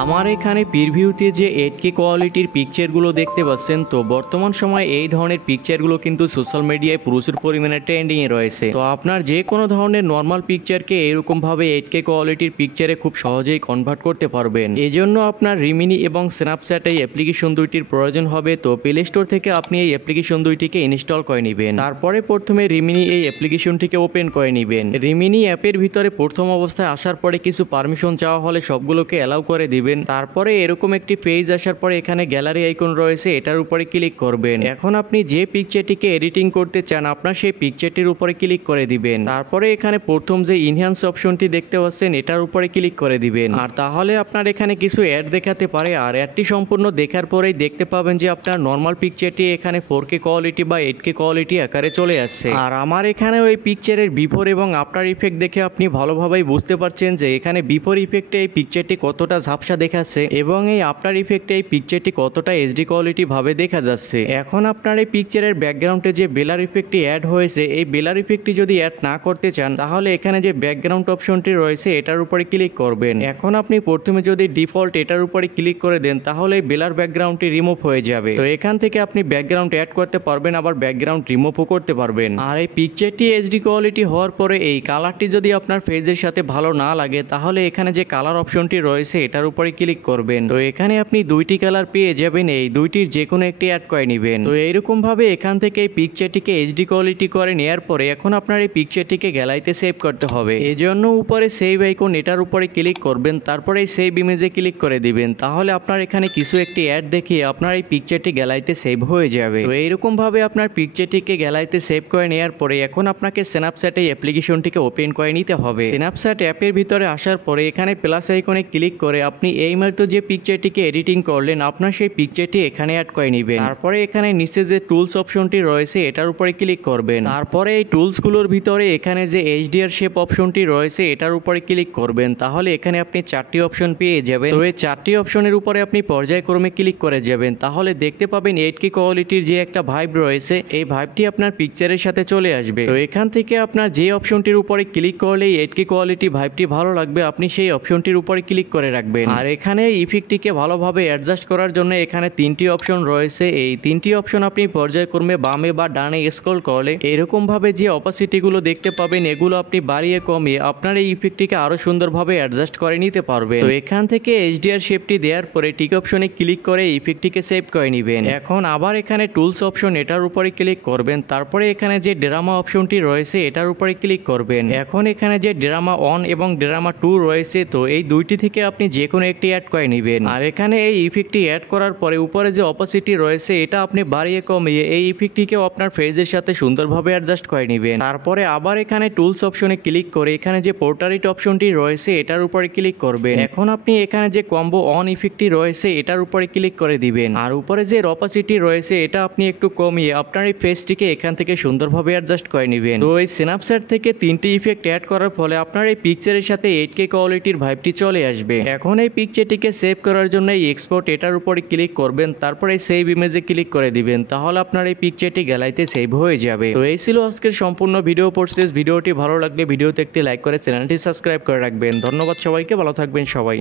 আমার এখানে প্রিভিউতে যে 8K কোয়ালিটির পিকচারগুলো দেখতে পাচ্ছেন, তো বর্তমান সময় এই ধরনের পিকচারগুলো কিন্তু সোশ্যাল মিডিয়ায় প্রচুর পরিমাণে ট্রেন্ডিংয়ে রয়েছে। তো আপনার যে কোনো ধরনের নর্মাল পিকচারকে এরকমভাবে 8K কোয়ালিটির পিকচারে খুব সহজেই কনভার্ট করতে পারবেন। এই জন্য আপনার রিমিনি এবং স্ন্যাপচ্যাট এই অ্যাপ্লিকেশন দুইটির প্রয়োজন হবে। তো প্লে স্টোর থেকে আপনি এই অ্যাপ্লিকেশন দুইটিকে ইনস্টল করে নেবেন। তারপরে প্রথমে রিমিনি এই অ্যাপ্লিকেশনটিকে ওপেন করে নেবেন। রিমিনি অ্যাপের ভিতরে প্রথম অবস্থায় আসার পরে কিছু পারমিশন চাওয়া হলে সবগুলোকে অ্যালাউ করে দিবেন। তারপরে এরকম একটি পেজ আসার পরে এখানে গ্যালারি আইকন রয়েছে, এটার উপরে ক্লিক করবেন। এখন আপনি যে পিকচারটিকে এডিটিং করতে চান আপনার সেই পিকচারটির উপরে ক্লিক করে দিবেন। তারপরে এখানে প্রথম যে ইনহ্যান্স অপশনটি দেখতে পাচ্ছেন এটার উপরে ক্লিক করে দিবেন। আর তাহলে আপনার এখানে কিছু অ্যাড দেখাতে পারে, আর অ্যাডটি সম্পূর্ণ দেখার পরেই দেখতে পাবেন যে আপনার নর্মাল পিকচারটি এখানে 4K কোয়ালিটি বা 8K কোয়ালিটি আকারে চলে আসছে। আর আমার এখানে ওই পিকচারের বিফোর এবং আফটার ইফেক্ট দেখে আপনি ভালোভাবেই বুঝতে পারছেন যে এখানে বিফোর ইফেক্টে এই পিকচারটি কতটা ঝাপসা দেখাচ্ছে এবং এই আফটার ইফেক্টে এই পিকচারটি কতটা এইচডি কোয়ালিটি ভাবে দেখা যাচ্ছে। এখন আপনার এই পিকচারের ব্যাকগ্রাউন্ডে যে বেলার ইফেক্টটি অ্যাড হয়েছে, এই বেলার ইফেক্টটি যদি অ্যাড না করতে চান তাহলে এখানে যে ব্যাকগ্রাউন্ড অপশনটি রয়েছে এটার উপরে ক্লিক করবেন। এখন আপনি প্রথমে যদি ডিফল্ট এটার উপরে ক্লিক করে দেন তাহলে এই বেলার ব্যাকগ্রাউন্ডটি রিমুভ হয়ে যাবে। তো এখান থেকে আপনি ব্যাকগ্রাউন্ড অ্যাড করতে পারবেন, আবার ব্যাকগ্রাউন্ড রিমুভও করতে পারবেন। আর এই পিকচারটি এইচডি কোয়ালিটি হওয়ার পরে এই কালারটি যদি আপনার ফেজের সাথে ভালো না লাগে তাহলে এখানে যে কালার অপশনটি রয়েছে এটার উপরে ক্লিক করবেন। তো এখানে আপনি দুইটি কালার পেয়ে যাবেন, এই দুইটির যে কোনো একটি অ্যাড করে নেবেন। তো এইরকম ভাবে এখান থেকে এই পিকচারটিকে এইচডি কোয়ালিটি করে নেওয়ার পরে এখন আপনার এই পিকচারটিকে গ্যালারিতে সেভ করতে হবে। এই জন্য উপরে সেভ আইকন এটার উপরে ক্লিক করবেন, তারপরে এই সেভ ইমেজে ক্লিক করে দিবেন। তাহলে আপনার এখানে কিছু একটি অ্যাড দেখিয়ে আপনার এই পিকচারটি গ্যালারিতে সেভ হয়ে যাবে। তো এইরকম ভাবে আপনার পিকচারটিকে গ্যালারিতে সেভ করে নেওয়ার পরে এখন আপনাকে স্ন্যাপচ্যাট এই অ্যাপ্লিকেশনটিকে ওপেন করে নিতে হবে। স্ন্যাপচ্যাট অ্যাপের ভিতরে আসার পরে এখানে প্লাস আইকনে ক্লিক করে আপনি এই মাত্র যে পিকচারটিকে এডিটিং করলেন আপনার সেই পিকচারটি এখানে অ্যাড করে নেবেন। তারপরে এখানে নিচে যে টুলস অপশনটি রয়েছে এটার উপরে ক্লিক করবেন। তারপরে এই টুলসগুলোর ভিতরে এখানে যে এইচডিআর শেপ অপশনটি রয়েছে এটার উপরে ক্লিক করবেন। তাহলে এখানে আপনি 4টি অপশন পেয়ে যাবেন। তো এই 4টি অপশনের উপরে আপনি পর্যায়ক্রমে ক্লিক করে যাবেন। তাহলে দেখতে পাবেন 8K কোয়ালিটির যে একটা ভাইব রয়েছে এই ভাইবটি আপনার পিকচারের সাথে চলে আসবে। তো এখান থেকে আপনার যে অপশনটির উপরে ক্লিক করলে 8K কোয়ালিটি ভাইবটি ভালো লাগবে আপনি সেই অপশনটির উপরে ক্লিক করে রাখবেন। আর এখানে ইফেক্টটিকে ভালোভাবে অ্যাডজাস্ট করার জন্য এখানে 3টি অপশন রয়েছে। এই 3টি অপশন আপনি পর্যায়ক্রমে বামে বা ডানে স্ক্রল করলে এরকম ভাবে যে অপাসিটিগুলো দেখতে পাবেন এগুলো আপনি বাড়িয়ে কমিয়ে আপনার এই ইফেক্টটিকে আরো সুন্দরভাবে অ্যাডজাস্ট করে নিতে পারবেন। তো এখান থেকে এইচডিআর শেপটি দেওয়ার পরে টিক অপশনে ক্লিক করে ইফেক্টটিকে সেভ করে নেবেন। এখন আবার এখানে টুলস অপশন এটার উপরে ক্লিক করবেন। তারপরে এখানে যে ড্রামা অপশনটি রয়েছে এটার উপরে ক্লিক করবেন। এখন এখানে যে ড্রামা 1 এবং ড্রামা 2 রয়েছে তো এই দুইটি থেকে আপনি যে কোনো একটি অ্যাড করে নেবেন। আর এখানে এই ইফেক্টটি অ্যাড করার পরে উপরে যে অপাসিটি রয়েছে এটা আপনি বাড়িয়ে কমিয়ে এই ইফেক্টটিকেও আপনার ফেজের সাথে সুন্দরভাবে অ্যাডজাস্ট করে নেবেন। তারপরে আবার এখানে টুলস অপশনে ক্লিক করে এখানে যে পোর্ট্রেট অপশনটি রয়েছে এটার উপরে ক্লিক করবেন। এখন আপনি এখানে যে কম্বো অন ইফেক্টটি রয়েছে এটার উপরে ক্লিক করে দিবেন। আর উপরে যে অপাসিটি রয়েছে এটা আপনি একটু কমিয়ে আপনার এই ফেসটিকে এখান থেকে সুন্দরভাবে অ্যাডজাস্ট করে নেবেন। তো এই স্ন্যাপচ্যাট থেকে 3টি ইফেক্ট অ্যাড করার ফলে আপনার এই পিকচারের সাথে 8K কোয়ালিটির ভাইবটি চলে আসবে। এখন এই পিকচারটিকে সেভ করার জন্য এই এক্সপোর্ট এটার উপরে ক্লিক করবেন, তারপরে সেভ ইমেজে ক্লিক করে দিবেন। তাহলে আপনার এই পিকচারটি গ্যালারিতে সেভ হয়ে যাবে। তো এই ছিল আজকের সম্পূর্ণ ভিডিও প্রসেস। ভিডিওটি ভালো লাগলে ভিডিওতে একটি লাইক করে চ্যানেলটি সাবস্ক্রাইব করে রাখবেন। ধন্যবাদ সবাইকে, ভালো থাকবেন সবাই।